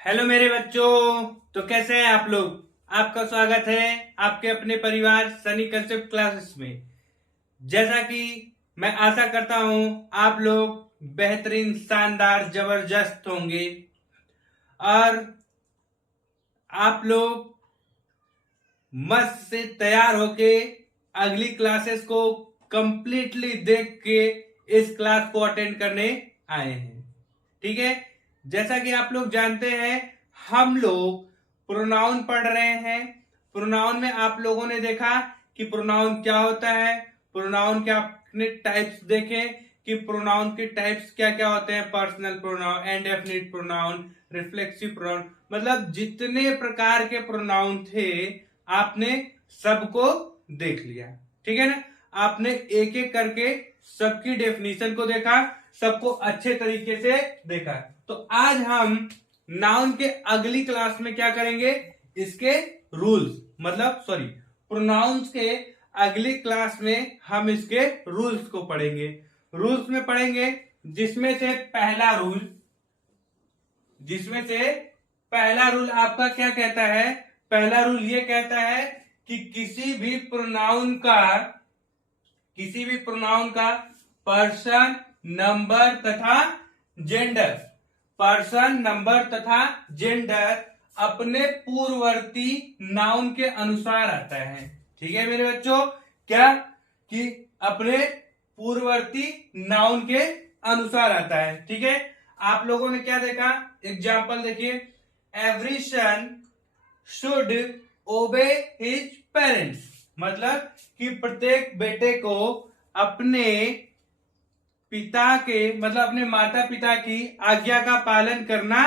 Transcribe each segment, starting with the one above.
Hello मेरे बच्चों। तो कैसे हैं आप लोग। आपका स्वागत है आपके अपने परिवार सनी कंसेप्ट क्लासेस में। जैसा कि मैं आशा करता हूं आप लोग बेहतरीन शानदार जबरदस्त होंगे और आप लोग मस्त से तैयार होके अगली क्लासेस को कंप्लीटली देख के इस क्लास को अटेंड करने आए हैं। ठीक है, जैसा कि आप लोग जानते हैं हम लोग प्रोनाउन पढ़ रहे हैं। प्रोनाउन में आप लोगों ने देखा कि प्रोनाउन क्या होता है, प्रोनाउन के आपने टाइप्स देखे कि प्रोनाउन के टाइप्स क्या क्या होते हैं। Personal pronoun, indefinite pronoun, reflexive pronoun, मतलब जितने प्रकार के प्रोनाउन थे आपने सबको देख लिया। ठीक है ना, आपने एक एक करके सबकी डेफिनेशन को देखा, सबको अच्छे तरीके से देखा। तो आज हम नाउन के अगली क्लास में क्या करेंगे, इसके रूल्स मतलब प्रोनाउंस के अगली क्लास में हम इसके रूल्स को पढ़ेंगे। रूल्स में पढ़ेंगे जिसमें से पहला रूल आपका क्या कहता है। पहला रूल ये कहता है कि किसी भी प्रोनाउन का पर्सन, नंबर तथा जेंडर अपने पूर्ववर्ती नाउन के अनुसार आता है। ठीक है मेरे बच्चों, क्या कि अपने पूर्ववर्ती नाउन के अनुसार आता है। ठीक है, आप लोगों ने क्या देखा, एग्जाम्पल देखिए। Every son should obey his parents, मतलब कि प्रत्येक बेटे को अपने अपने माता पिता की आज्ञा का पालन करना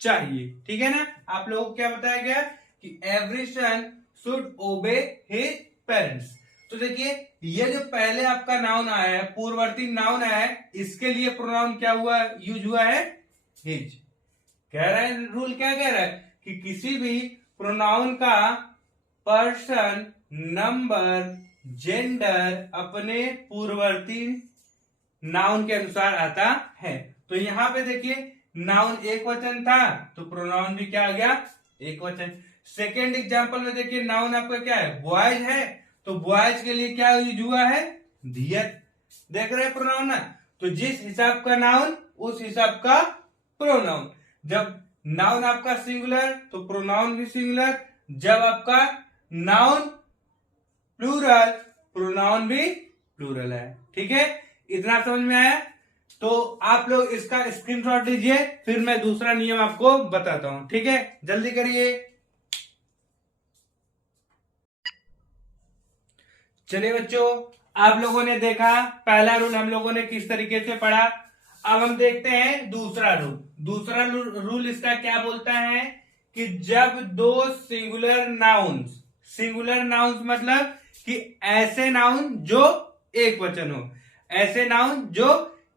चाहिए। ठीक है ना, आप लोगों को क्या बताया गया कि every son should obey his parents. तो देखिए ये जो पहले आपका नाउन आया है, पूर्ववर्ती नाउन आया है, इसके लिए प्रोनाउन क्या यूज हुआ है, हिज। कह रहा है रूल, क्या कह रहा है कि किसी भी प्रोनाउन का पर्सन, नंबर, जेंडर अपने पूर्ववर्ती नाउन के अनुसार आता है। तो यहां पे देखिए नाउन एक वचन था तो प्रोनाउन भी क्या आ गया, एक वचन। सेकेंड एग्जांपल में देखिए नाउन आपका क्या है, बॉयज है, तो बॉयज के लिए क्या यूज हुआ है, दियत। देख रहे हैं प्रोनाउन ना, तो जिस हिसाब का नाउन उस हिसाब का प्रोनाउन। जब नाउन आपका सिंगुलर तो प्रोनाउन भी सिंगुलर, जब आपका नाउन प्लूरल प्रोनाउन भी प्लूरल है। ठीक है, इतना समझ में आया। तो आप लोग इसका स्क्रीनशॉट लीजिए, फिर मैं दूसरा नियम आपको बताता हूं। ठीक है, जल्दी करिए। चलिए बच्चों, आप लोगों ने देखा पहला रूल हम लोगों ने किस तरीके से पढ़ा। अब हम देखते हैं दूसरा रूल। दूसरा रूल इसका क्या बोलता है कि जब दो सिंगुलर नाउन्स मतलब कि ऐसे नाउन जो एक वचन हो, ऐसे नाउन जो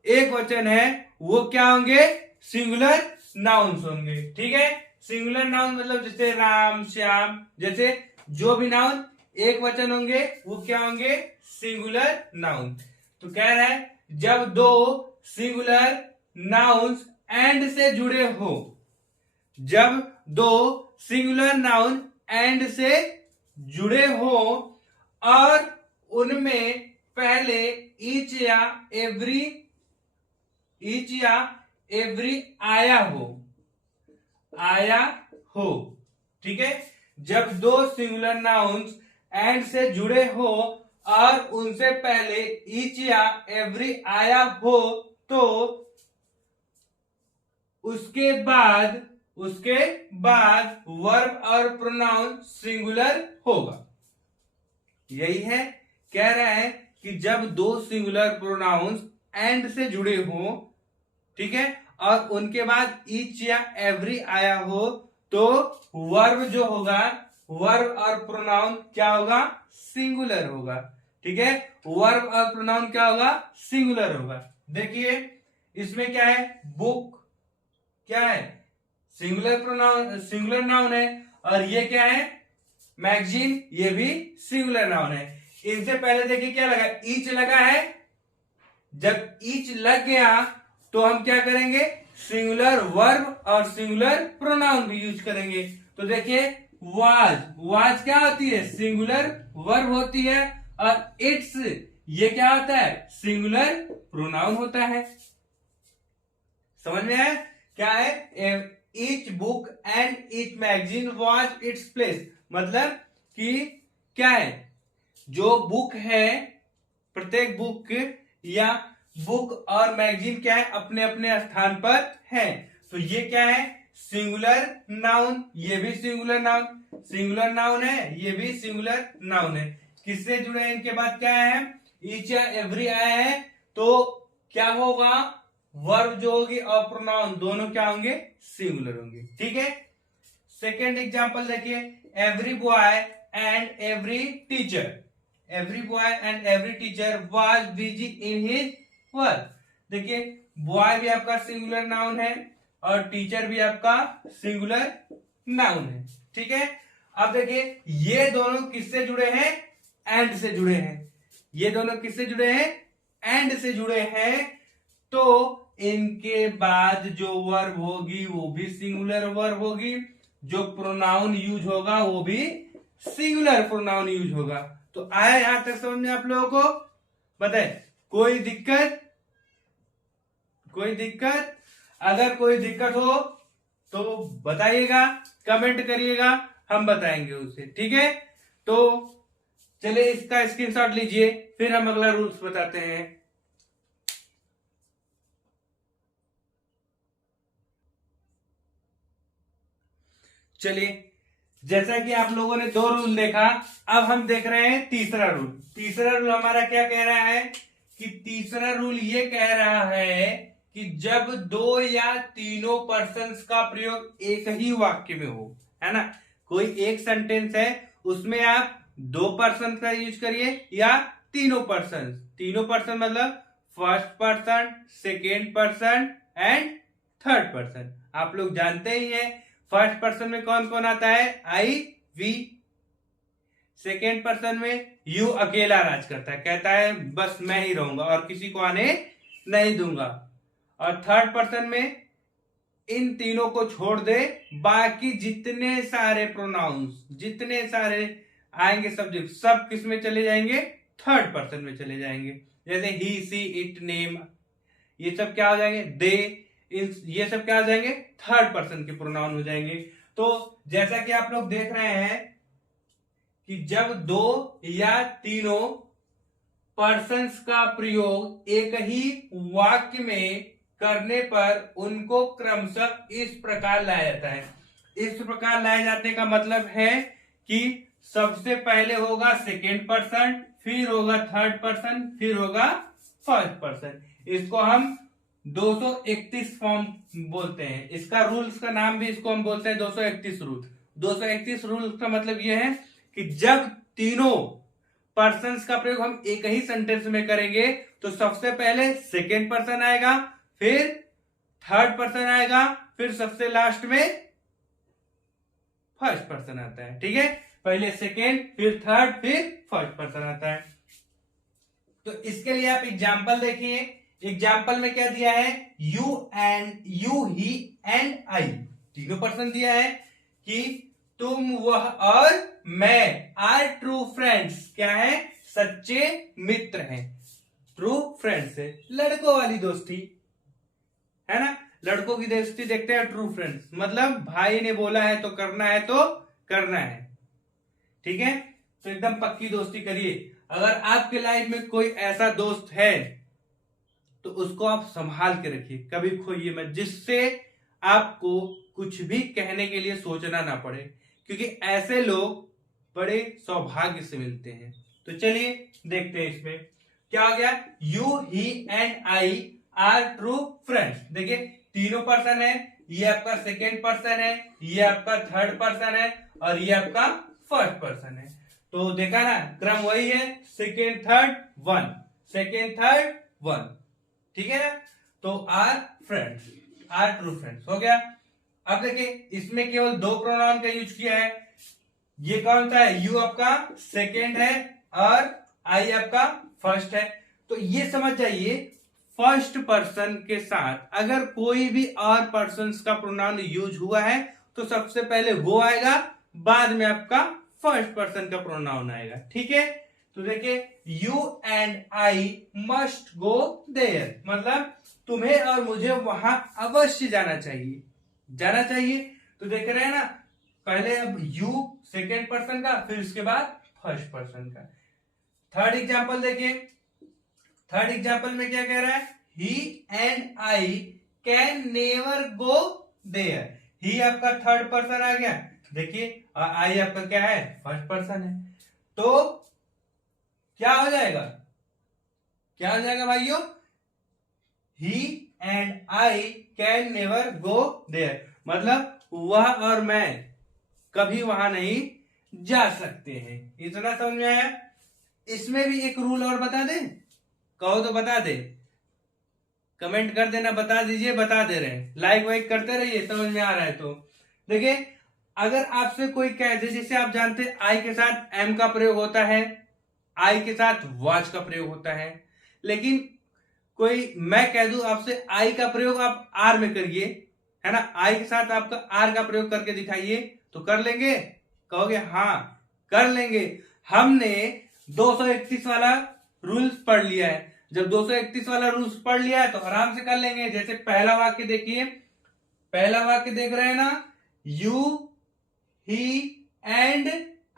एक वचन है वो क्या होंगे, सिंगुलर नाउन्स होंगे। ठीक है, सिंगुलर नाउन मतलब जैसे राम, श्याम, जैसे जो भी नाउन एक वचन होंगे वो क्या होंगे, सिंगुलर नाउन। तो कह रहा है जब दो सिंगुलर नाउन्स एंड से जुड़े हो, जब दो सिंगुलर नाउन एंड से जुड़े हो और उनमें पहले ईच या एवरी आया हो। ठीक है, जब दो सिंगुलर नाउन्स एंड से जुड़े हो और उनसे पहले ईच या एवरी आया हो तो उसके बाद वर्ब और प्रोनाउन सिंगुलर होगा। यही है, कह रहा है कि जब दो सिंगुलर प्रोनाउंस एंड से जुड़े हो, ठीक है, और उनके बाद ईच या एवरी आया हो तो वर्ब जो होगा, वर्ब और प्रोनाउन क्या होगा, सिंगुलर होगा। ठीक है, वर्ब और प्रोनाउन क्या होगा, सिंगुलर होगा। देखिए इसमें क्या है, बुक क्या है, सिंगुलर नाउन है, और ये क्या है, मैगजीन, ये भी सिंगुलर नाउन है। इनसे पहले देखिए क्या लगा, ईच लगा है। जब ईच लग गया तो हम क्या करेंगे, सिंगुलर वर्ब और सिंगुलर प्रोनाउन भी यूज करेंगे। तो देखिए वाज क्या होती है, सिंगुलर वर्ब होती है, और इट्स ये क्या होता है, सिंगुलर प्रोनाउन होता है। समझ में आया क्या है, each book and each magazine was its place, मतलब कि क्या है, जो बुक है, प्रत्येक बुक या बुक और मैगजीन क्या है, अपने अपने स्थान पर है। तो ये क्या है, सिंगुलर नाउन, ये भी सिंगुलर नाउन है, ये भी सिंगुलर नाउन है। किससे जुड़े हैं, इनके बाद क्या है, ईच या एवरी आया है, तो क्या होगा, वर्ब जो होगी और प्रोनाउन दोनों क्या होंगे, सिंगुलर होंगे। ठीक है, सेकेंड एग्जांपल देखिए, every boy and every teacher, every boy and every teacher was busy in his work. देखिए बॉय भी आपका सिंगुलर नाउन है और टीचर भी आपका सिंगुलर नाउन है। ठीक है, अब देखिए ये दोनों किससे जुड़े हैं, एंड से जुड़े हैं। ये दोनों किससे जुड़े हैं, एंड से जुड़े हैं, तो इनके बाद जो वर्ब होगी वो भी सिंगुलर वर्ब होगी, जो प्रोनाउन यूज होगा वो भी सिंगुलर प्रोनाउन यूज होगा। तो आया यहां तक समझ में आप लोगों को, बताए कोई दिक्कत, कोई दिक्कत, अगर कोई दिक्कत हो तो बताइएगा, कमेंट करिएगा, हम बताएंगे उसे। ठीक है, तो चलिए इसका स्क्रीनशॉट लीजिए, फिर हम अगला रूल्स बताते हैं। चलिए जैसा कि आप लोगों ने दो रूल देखा, अब हम देख रहे हैं तीसरा रूल। तीसरा रूल हमारा क्या कह रहा है, कि तीसरा रूल ये कह रहा है कि जब दो या तीनों पर्सन्स का प्रयोग एक ही वाक्य में हो, है ना, कोई एक सेंटेंस है उसमें आप दो पर्सन का यूज करिए या तीनों पर्सन मतलब first person, second person and third person. आप लोग जानते ही हैं फर्स्ट पर्सन में कौन कौन आता है, आई वी। सेकेंड पर्सन में यू अकेला राज करता है, कहता है बस मैं ही रहूंगा और किसी को आने नहीं दूंगा। और थर्ड पर्सन में इन तीनों को छोड़ दे, बाकी जितने सारे प्रोनाउंस, जितने सारे आएंगे सब्जेक्ट, सब किस में चले जाएंगे, थर्ड पर्सन में चले जाएंगे। जैसे ही, सी, इट, नेम, ये सब क्या हो जाएंगे, दे, ये सब क्या हो जाएंगे, थर्ड पर्सन के प्रोनाउन हो जाएंगे। तो जैसा कि आप लोग देख रहे हैं कि जब दो या तीनों पर्सन्स का प्रयोग एक ही वाक्य में करने पर उनको क्रमशः इस प्रकार लाया जाता है। इस प्रकार लाए जाने का मतलब है कि सबसे पहले होगा सेकेंड पर्सन, फिर होगा थर्ड पर्सन, फिर होगा फर्स्ट पर्सन। इसको हम 231 फॉर्म बोलते हैं। इसका रूल्स का नाम भी इसको हम बोलते हैं 231 रूल। 231 रूल का मतलब यह है कि जब तीनों पर्सन्स का प्रयोग हम एक ही सेंटेंस में करेंगे तो सबसे पहले सेकेंड पर्सन आएगा, फिर थर्ड पर्सन आएगा, फिर सबसे लास्ट में फर्स्ट पर्सन आता है। ठीक है, पहले सेकेंड, फिर थर्ड, फिर फर्स्ट पर्सन आता है। तो इसके लिए आप एग्जाम्पल देखिए। एग्जाम्पल में क्या दिया है, यू, ही एंड आई, तीनों पर्सन दिया है कि तुम, वह और मैं आर ट्रू फ्रेंड्स, क्या है, सच्चे मित्र हैं। ट्रू फ्रेंड्स है लड़कों वाली दोस्ती, है ना, लड़कों की दोस्ती देखते हैं ट्रू फ्रेंड्स, मतलब भाई ने बोला है तो करना है तो करना है। ठीक है, तो एकदम पक्की दोस्ती करिए। अगर आपके लाइफ में कोई ऐसा दोस्त है तो उसको आप संभाल के रखिए, कभी खोइए मत, जिससे आपको कुछ भी कहने के लिए सोचना ना पड़े, क्योंकि ऐसे लोग बड़े सौभाग्य से मिलते हैं। तो चलिए देखते हैं इसमें क्या हो गया, you, he and I are true friends. देखिए तीनों पर्सन है, ये आपका सेकेंड पर्सन है, ये आपका थर्ड पर्सन है और ये आपका फर्स्ट पर्सन है। तो देखा ना, क्रम वही है, second third one, second third one. ठीक है ना, तो are friends, are true friends हो गया। अब देखिए इसमें केवल दो प्रोनाउन का यूज किया है। ये कौन सा है, यू आपका सेकेंड है और आई आपका फर्स्ट है। तो ये समझ जाइए फर्स्ट पर्सन के साथ अगर कोई भी और पर्सन का प्रोनाउन यूज हुआ है तो सबसे पहले वो आएगा, बाद में आपका फर्स्ट पर्सन का प्रोनाउन आएगा। ठीक है, तो देखिए you and I must go there, मतलब तुम्हें और मुझे वहां अवश्य जाना चाहिए, जाना चाहिए। तो देख रहे हैं ना, पहले अब यू सेकेंड पर्सन का, फिर उसके बाद फर्स्ट पर्सन का। थर्ड एग्जाम्पल देखिए, थर्ड एग्जाम्पल में क्या कह रहा है, he and I can never go there. He आपका थर्ड पर्सन आ गया, देखिए, और आई आपका क्या है, फर्स्ट पर्सन है। तो क्या हो जाएगा, क्या हो जाएगा भाइयों, he and I can never go there, मतलब वह और मैं कभी वहां नहीं जा सकते हैं। इतना समझ में आया। इसमें भी एक रूल और बता दें, कहो तो बता दे, कमेंट कर देना, बता दीजिए, बता दे रहे हैं, लाइक वाइक करते रहिए, समझ में आ रहा है तो। देखिए अगर आपसे कोई कह दे, जैसे आप जानते हैं आई के साथ एम का प्रयोग होता है, आई के साथ वॉच का प्रयोग होता है, लेकिन कोई मैं कह दूं आपसे आई का प्रयोग आप आर में करिए, है ना, आई के साथ आपका आर का प्रयोग करके दिखाइए, तो कर लेंगे, कहोगे हाँ कर लेंगे। हमने 231 वाला रूल्स पढ़ लिया है, जब 231 वाला रूल्स पढ़ लिया है तो आराम से कर लेंगे। जैसे पहला वाक्य देखिए, पहला वाक्य देख रहे हैं ना, you he and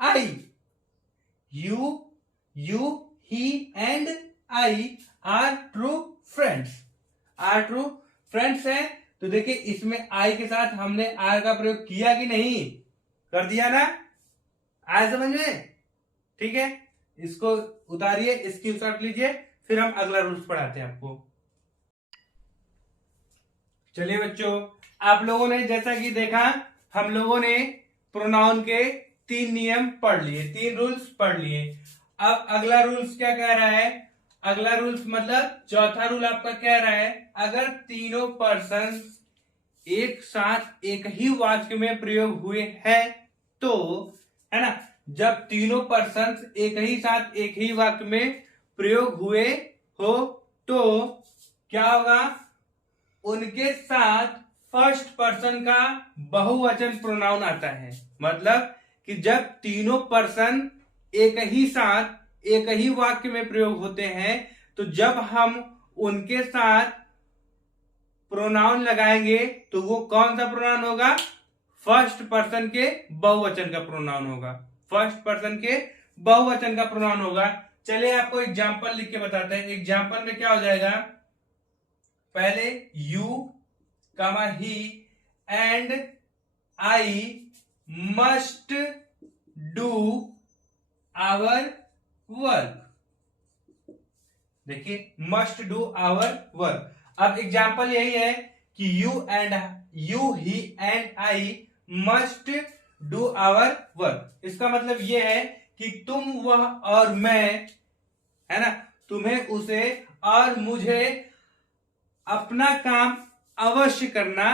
I, you he and I are true friends, are true friends है। तो देखिए इसमें आई के साथ हमने आर का प्रयोग किया कि नहीं, कर दिया ना, आए समझ में। ठीक है, इसको उतारिए, इसकी शॉट लीजिए, फिर हम अगला रूल्स पढ़ाते हैं आपको। चलिए बच्चों, आप लोगों ने जैसा कि देखा, हम लोगों ने प्रोनाउन के 3 नियम पढ़ लिए, 3 रूल्स पढ़ लिए। अब अगला रूल्स क्या कह रहा है, अगला रूल्स मतलब चौथा रूल आपका कह रहा है, अगर तीनों पर्सन एक साथ एक ही वाक्य में प्रयोग हुए हैं तो, है ना, जब तीनों पर्सन एक ही साथ एक ही वाक्य में प्रयोग हुए हो तो क्या होगा, उनके साथ फर्स्ट पर्सन का बहुवचन प्रोनाउन आता है। मतलब कि जब तीनों पर्सन एक ही साथ एक ही वाक्य में प्रयोग होते हैं तो जब हम उनके साथ प्रोनाउन लगाएंगे तो वो कौन सा प्रोनाउन होगा, फर्स्ट पर्सन के बहुवचन का प्रोनाउन होगा, फर्स्ट पर्सन के बहुवचन का प्रोनाउन होगा। चलिए आपको एग्जांपल लिख के बताते हैं। एग्जांपल में क्या हो जाएगा, पहले you comma he and I must do our work, देखिए मस्ट डू आवर वर्क। अब एग्जाम्पल यही है कि you he and I must do our work. इसका मतलब यह है कि तुम, वह और मैं, है ना, तुम्हें, उसे और मुझे अपना काम अवश्य करना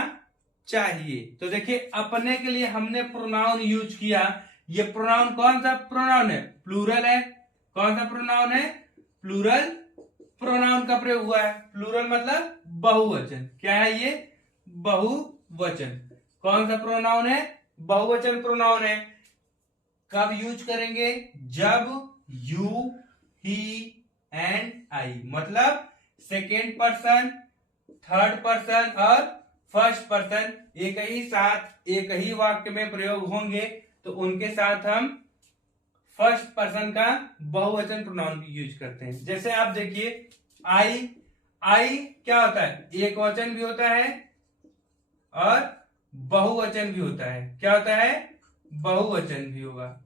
चाहिए। तो देखिए अपने के लिए हमने प्रोनाउन यूज किया, ये प्रोनाउन कौन सा प्रोनाउन है, प्लूरल है। कौन सा प्रोनाउन है, प्लूरल प्रोनाउन का प्रयोग हुआ है। प्लूरल मतलब बहुवचन, क्या है ये, बहुवचन। कौन सा प्रोनाउन है, बहुवचन प्रोनाउन है। कब यूज करेंगे, जब यू ही एंड आई, मतलब सेकेंड पर्सन, थर्ड पर्सन और फर्स्ट पर्सन एक ही साथ एक ही वाक्य में प्रयोग होंगे तो उनके साथ हम फर्स्ट पर्सन का बहुवचन प्रोनाउन यूज करते हैं। जैसे आप देखिए आई, आई क्या होता है, एक वचन भी होता है और बहुवचन भी होता है। क्या होता है, बहुवचन भी होगा।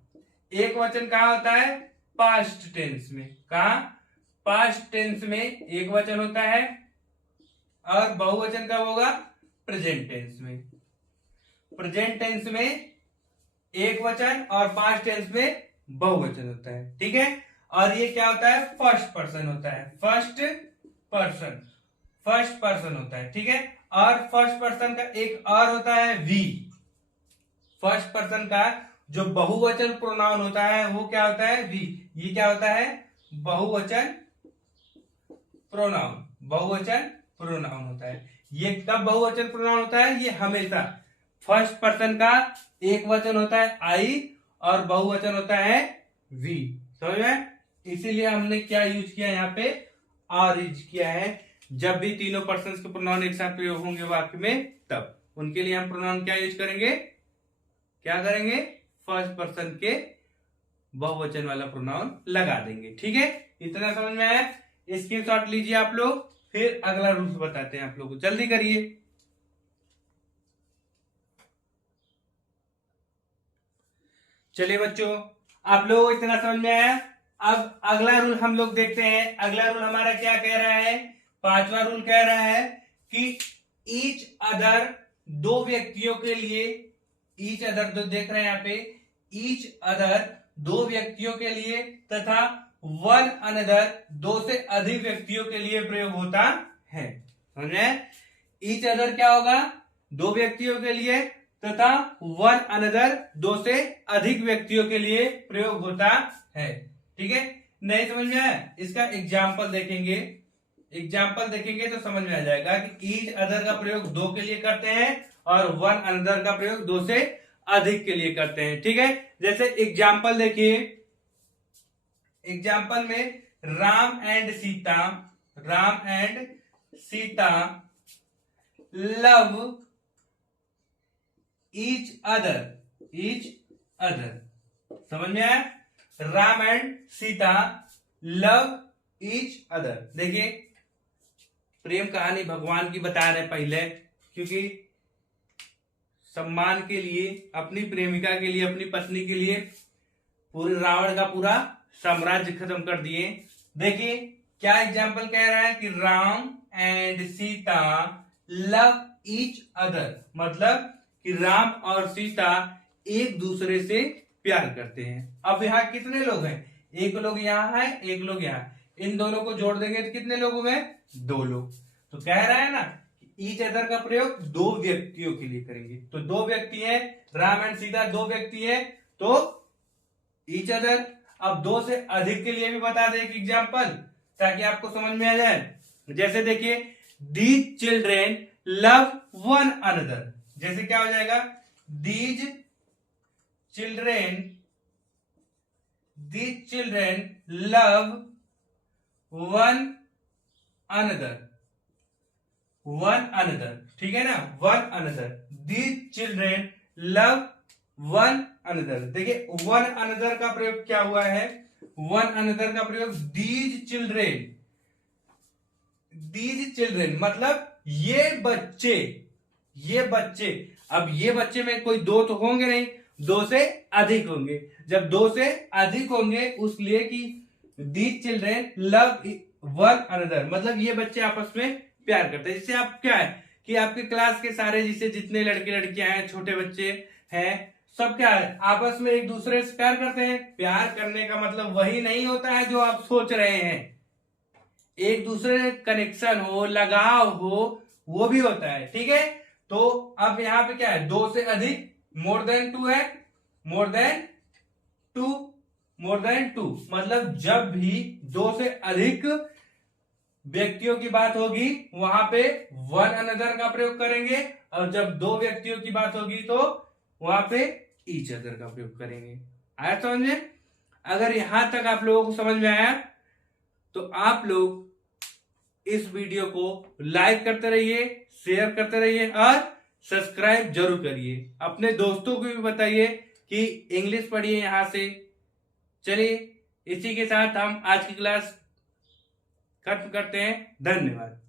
एक वचन कहाँ होता है, पास्ट टेंस में। कहाँ, पास्ट टेंस में एक वचन होता है और बहुवचन कब होगा, प्रेजेंट टेंस में। प्रेजेंट टेंस में एक वचन और पास्ट टेंस में बहुवचन होता है। ठीक है, और ये क्या होता है, फर्स्ट पर्सन होता है, फर्स्ट पर्सन, फर्स्ट पर्सन होता है। ठीक है, और फर्स्ट पर्सन का एक और होता है वी। फर्स्ट पर्सन का जो बहुवचन प्रोनाउन होता है वो क्या होता है, वी। ये क्या होता है, बहुवचन प्रोनाउन, बहुवचन प्रोनाउन होता है। ये कब बहुवचन प्रोनाउन होता है? ये हमेशा फर्स्ट पर्सन का एक वचन होता है आई और बहुवचन होता है वी। समझ में? इसीलिए हमने क्या यूज किया यहाँ पे? आर यूज किया है। जब भी तीनों पर्सन के प्रोनाउन एक साथ प्रयोग होंगे वाक्य में, तब उनके लिए हम प्रोनाउन क्या यूज करेंगे? क्या करेंगे? फर्स्ट पर्सन के बहुवचन वाला प्रोनाउन लगा देंगे। ठीक है, इतना समझ में आया? स्क्रीनशॉट लीजिए आप लोग, फिर अगला रूल्स बताते हैं आप लोगों को। जल्दी करिए। चलिए बच्चों, आप लोगों को इतना समझ में आया? अब अगला रूल हम लोग देखते हैं। अगला रूल हमारा क्या कह रहा है? पांचवा रूल कह रहा है कि ईच अदर, दो व्यक्तियों के लिए, ईच अदर जो देख रहे हैं यहाँ पे, ईच अदर दो व्यक्तियों के लिए तथा वन अनदर दो से अधिक व्यक्तियों के लिए प्रयोग होता है। समझे? ईच अदर क्या होगा? दो व्यक्तियों के लिए तथा वन अनदर दो से अधिक व्यक्तियों के लिए प्रयोग होता है। ठीक है, नहीं समझ में आया? इसका एग्जाम्पल देखेंगे। एग्जाम्पल देखेंगे तो समझ में आ जाएगा कि ईच अदर का प्रयोग दो के लिए करते हैं और वन अनदर का प्रयोग दो से अधिक के लिए करते हैं। ठीक है, जैसे एग्जाम्पल देखिए। एग्जाम्पल में Ram and Sita, Ram and Sita love each other, each other. समझ में आया? Ram and Sita love each other. देखिए, प्रेम कहानी भगवान की बता रहे पहले, क्योंकि सम्मान के लिए, अपनी प्रेमिका के लिए, अपनी पत्नी के लिए पूरे रावण का पूरा साम्राज्य खत्म कर दिए। देखिए क्या एग्जाम्पल कह रहा है कि Ram and Sita love each other, मतलब कि राम और सीता एक दूसरे से प्यार करते हैं। अब यहाँ कितने लोग हैं? एक लोग यहाँ है, एक लोग यहाँ। इन दोनों को जोड़ देंगे तो कितने लोग हुए? दो लोग। तो कह रहा है ना, ईच अदर का प्रयोग दो व्यक्तियों के लिए करेंगे। तो दो व्यक्ति हैं, राम एंड सीता दो व्यक्ति हैं, तो ईच अदर। अब दो से अधिक के लिए भी बता दें एक एग्जाम्पल, ताकि आपको समझ में आ जाए। जैसे देखिए, these children love one another. जैसे क्या हो जाएगा? These children love one another, one another. ठीक है ना? One another, these children love one another. देखिए, वन अनदर का प्रयोग क्या हुआ है? वन अनदर का प्रयोग दीज चिल्ड्रेन, दीज चिल्ड्रेन मतलब ये बच्चे, ये बच्चे। अब ये बच्चे में कोई दो तो होंगे नहीं, दो से अधिक होंगे। जब दो से अधिक होंगे, उसलिए कि these children love one another, मतलब ये बच्चे आपस में प्यार करते हैं। जिससे आप क्या है कि आपके क्लास के सारे जिसे जितने लड़के लड़कियां हैं, छोटे बच्चे हैं, सब क्या है, आपस में एक दूसरे से प्यार करते हैं। प्यार करने का मतलब वही नहीं होता है जो आप सोच रहे हैं। एक दूसरे से कनेक्शन हो, लगाव हो, वो भी होता है। ठीक है, तो अब यहाँ पे क्या है? दो से अधिक, मोर देन टू है, more than two, more than two. मतलब जब भी दो से अधिक व्यक्तियों की बात होगी, वहां पे वन अनदर का प्रयोग करेंगे, और जब दो व्यक्तियों की बात होगी तो वहां पे ईच अदर का प्रयोग करेंगे। आया समझ में? अगर यहां तक आप लोगों को समझ में आया तो आप लोग इस वीडियो को लाइक करते रहिए, शेयर करते रहिए और सब्सक्राइब जरूर करिए। अपने दोस्तों को भी बताइए कि इंग्लिश पढ़िए यहां से। चलिए, इसी के साथ हम आज की क्लास खत्म करते हैं। धन्यवाद।